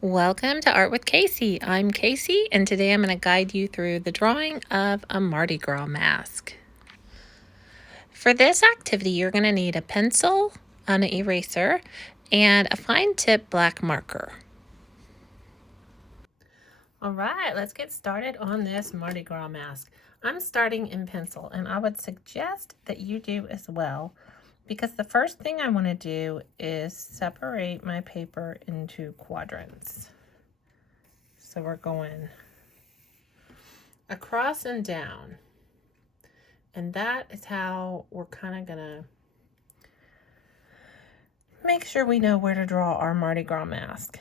Welcome to Art with Kasey. I'm Kasey, and today I'm going to guide you through the drawing of a Mardi Gras mask. For this activity, you're going to need a pencil, an eraser, and a fine tip black marker. All right, let's get started on this Mardi Gras mask. I'm starting in pencil, and I would suggest that you do as well, because the first thing I want to do is separate my paper into quadrants. So we're going across and down. And that is how we're kind of going to make sure we know where to draw our Mardi Gras mask.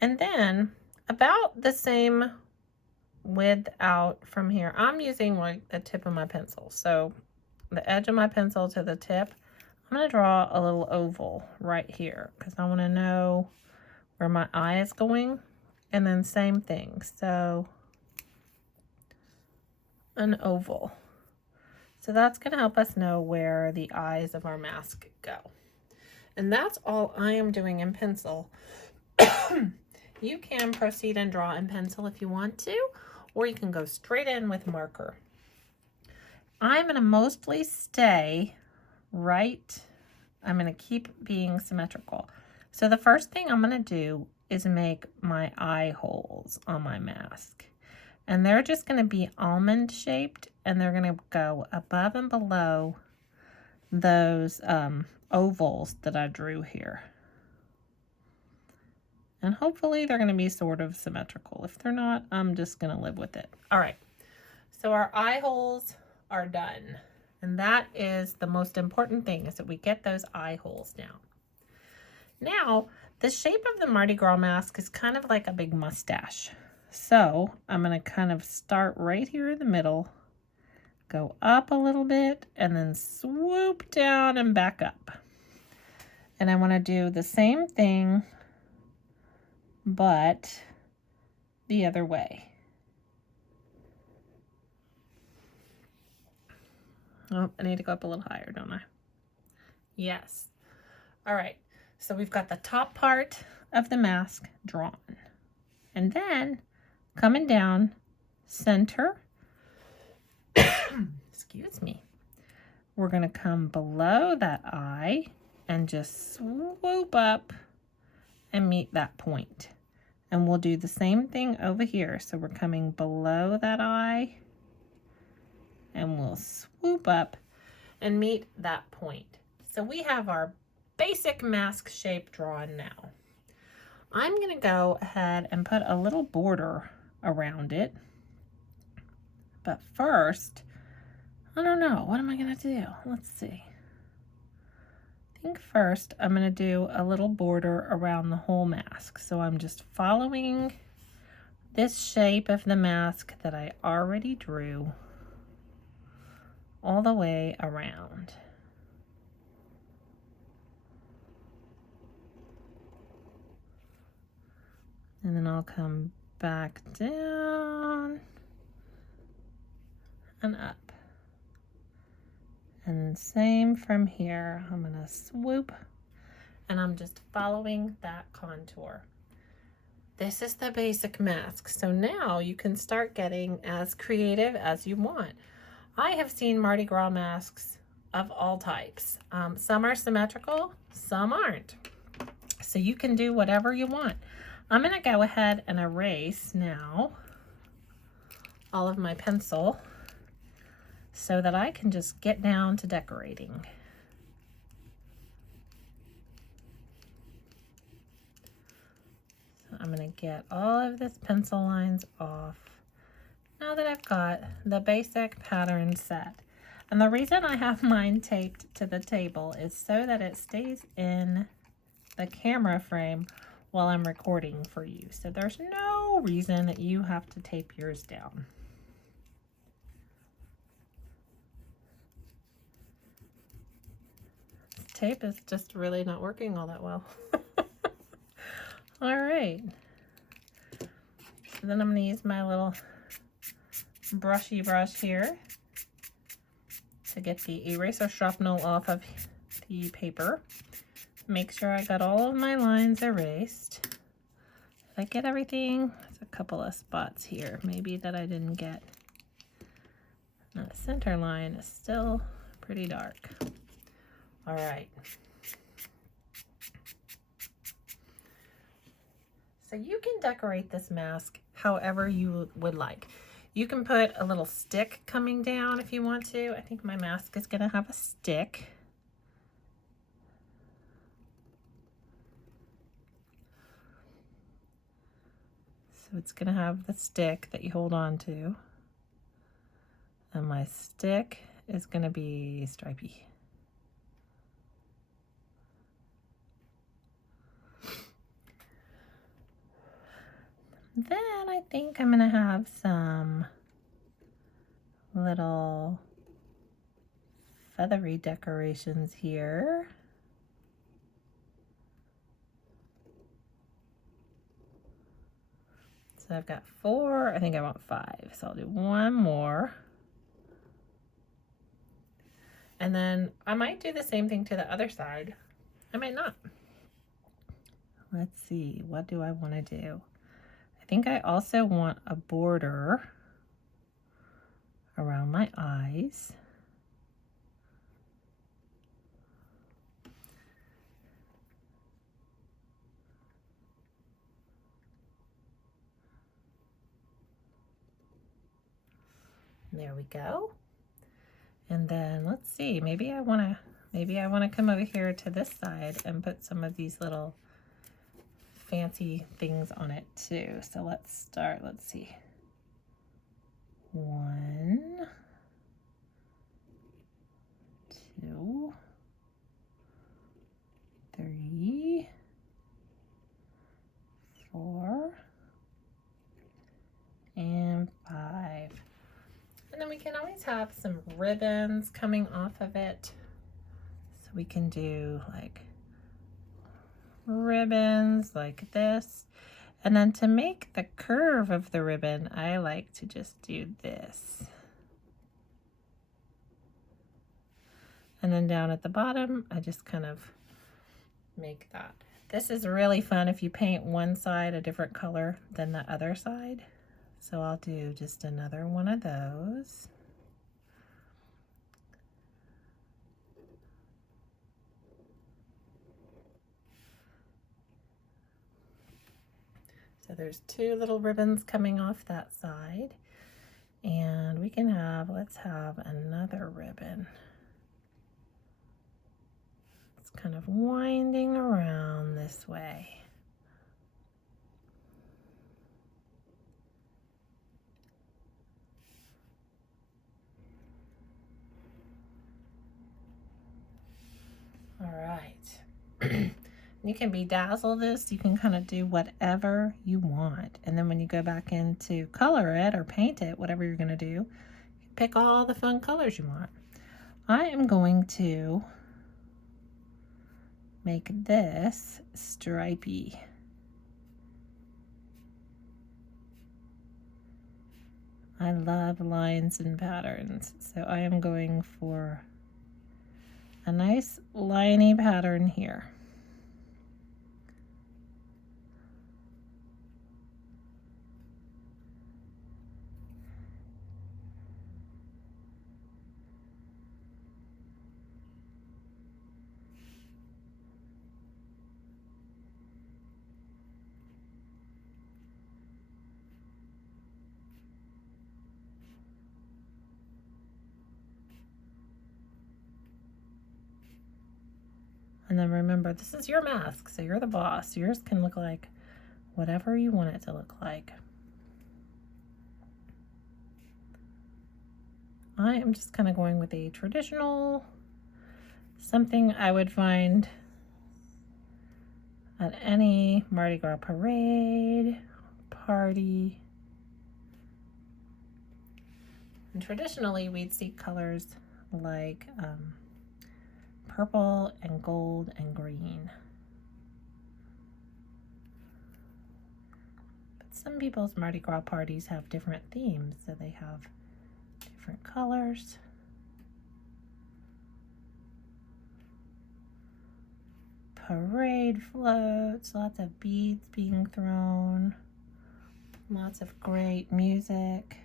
And then about the same width out from here, I'm using like the tip of my pencil. So the edge of my pencil to the tip, I'm going to draw a little oval right here because I want to know where my eye is going. And then same thing. So an oval. So that's going to help us know where the eyes of our mask go. And that's all I am doing in pencil. You can proceed and draw in pencil if you want to, or you can go straight in with marker. I'm going to mostly stay right. I'm going to keep being symmetrical. So the first thing I'm going to do is make my eye holes on my mask. And they're just going to be almond shaped, and they're going to go above and below those ovals that I drew here. And hopefully they're going to be sort of symmetrical. If they're not, I'm just going to live with it. All right, so our eye holes are done. And that is the most important thing, is that we get those eye holes down. Now, the shape of the Mardi Gras mask is kind of like a big mustache. So I'm going to kind of start right here in the middle, go up a little bit, and then swoop down and back up. And I want to do the same thing, but the other way. Oh, I need to go up a little higher, don't I? Yes. All right. So we've got the top part of the mask drawn. And then coming down center, excuse me, we're going to come below that eye and just swoop up and meet that point. And we'll do the same thing over here. So we're coming below that eye and we'll swoop up and meet that point. So we have our basic mask shape drawn now. I'm going to go ahead and put a little border around it. But first, I don't know, what am I going to do? Let's see. I think first I'm going to do a little border around the whole mask. So I'm just following this shape of the mask that I already drew all the way around. And then I'll come back down and up. And same from here. I'm going to swoop, and I'm just following that contour. This is the basic mask. So now you can start getting as creative as you want. I have seen Mardi Gras masks of all types. Some are symmetrical, some aren't. So you can do whatever you want. I'm going to go ahead and erase now all of my pencil so that I can just get down to decorating. So I'm going to get all of this pencil lines off now that I've got the basic pattern set. And the reason I have mine taped to the table is so that it stays in the camera frame while I'm recording for you. So there's no reason that you have to tape yours down. Tape is just really not working all that well. All right. So then I'm going to use my little brushy brush here to get the eraser shrapnel off of the paper. Make sure I got all of my lines erased. Did I get everything? There's a couple of spots here maybe that I didn't get. And the center line is still pretty dark. All right. So you can decorate this mask however you would like. You can put a little stick coming down if you want to. I think my mask is going to have a stick. So it's going to have the stick that you hold on to. And my stick is going to be stripy. Then I think I'm going to have some little feathery decorations here. So I've got 4, I think I want 5, so I'll do one more. And then I might do the same thing to the other side. I might not. Let's see, what do I want to do? I think I also want a border around my eyes. There we go. And then let's see, maybe I want to come over here to this side and put some of these little fancy things on it too. So let's start. Let's see. 1, 2, 3, 4, and 5. And then we can always have some ribbons coming off of it. So we can do like ribbons like this. And then to make the curve of the ribbon, I like to just do this. And then down at the bottom, I just kind of make that. This is really fun if you paint one side a different color than the other side. So I'll do just another one of those. So there's 2 little ribbons coming off that side. And we can have, let's have another ribbon. It's kind of winding around this way. All right. You can bedazzle this. You can kind of do whatever you want. And then when you go back in to color it or paint it, whatever you're going to do, pick all the fun colors you want. I am going to make this stripy. I love lines and patterns, so I am going for a nice liney pattern here. And then remember, this is your mask, so you're the boss. Yours can look like whatever you want it to look like. I am just kind of going with a traditional, something I would find at any Mardi Gras parade, party. And traditionally, we'd see colors like purple and gold and green. But some people's Mardi Gras parties have different themes, so they have different colors. parade floats, lots of beads being thrown, lots of great music.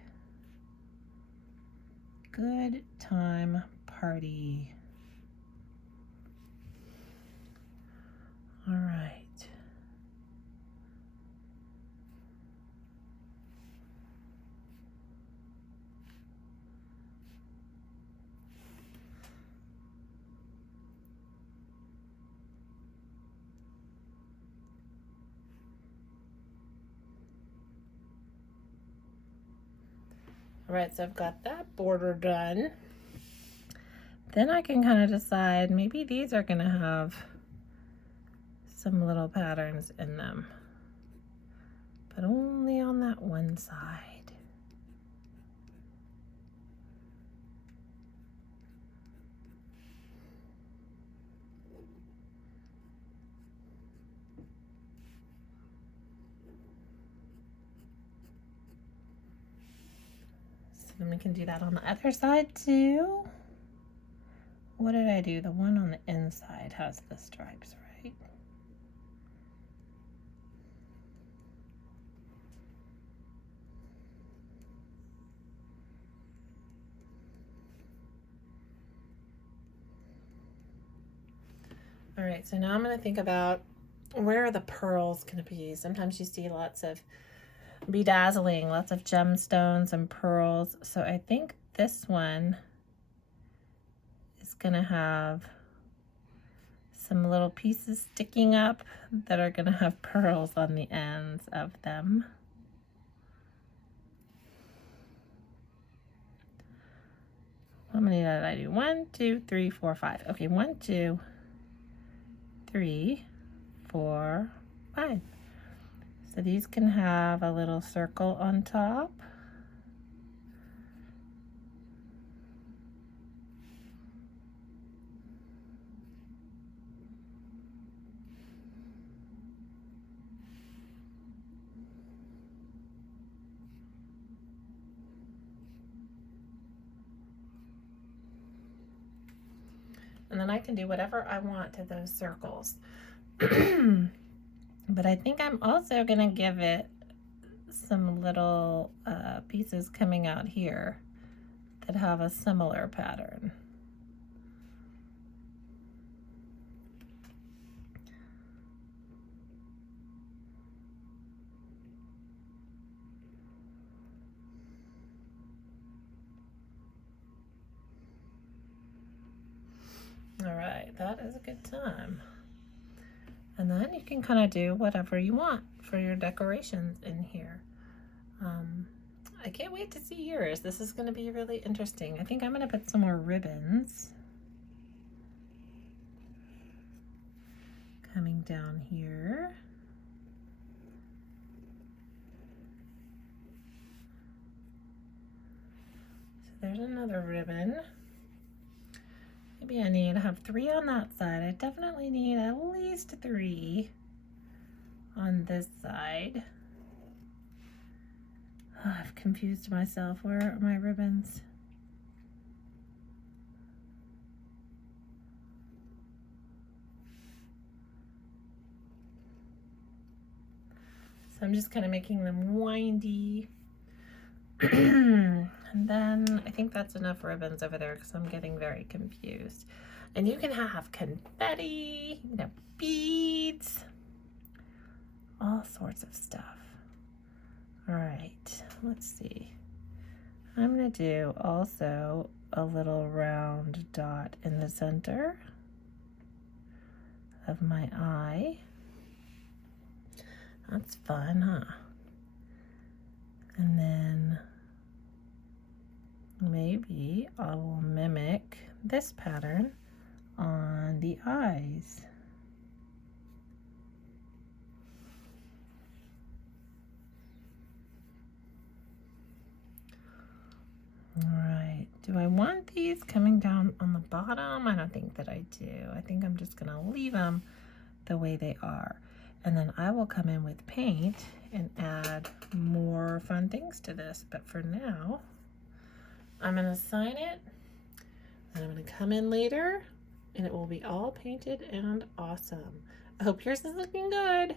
Good time party. All right. All right, so I've got that border done. Then I can kind of decide, maybe these are gonna have some little patterns in them, but only on that one side. So then we can do that on the other side too. What did I do? The one on the inside has the stripes, right? All right, so now I'm going to think about where are the pearls going to be. Sometimes you see lots of bedazzling, lots of gemstones and pearls. So I think this one is going to have some little pieces sticking up that are going to have pearls on the ends of them. How many did I do? 1, 2, 3, 4, 5. Okay, 1, 2, 3, 4, 5. So these can have a little circle on top. And then I can do whatever I want to those circles. But I think I'm also gonna give it some little pieces coming out here that have a similar pattern. All right, that is a good time. And then you can kind of do whatever you want for your decorations in here. I can't wait to see yours. This is going to be really interesting. I think I'm going to put some more ribbons coming down here. So there's another ribbon. Maybe I need to have 3 on that side. I definitely need at least 3 on this side. Oh, I've confused myself. Where are my ribbons? So I'm just kind of making them windy. And then I think that's enough ribbons over there because I'm getting very confused. And you can have confetti, you can have beads, all sorts of stuff. All right, let's see. I'm gonna do also a little round dot in the center of my eye. That's fun, huh? And then maybe I will mimic this pattern on the eyes. All right, do I want these coming down on the bottom? I don't think that I do. I think I'm just gonna leave them the way they are. And then I will come in with paint and add more fun things to this. But for now, I'm gonna sign it, and I'm gonna come in later, and it will be all painted and awesome. I hope yours is looking good.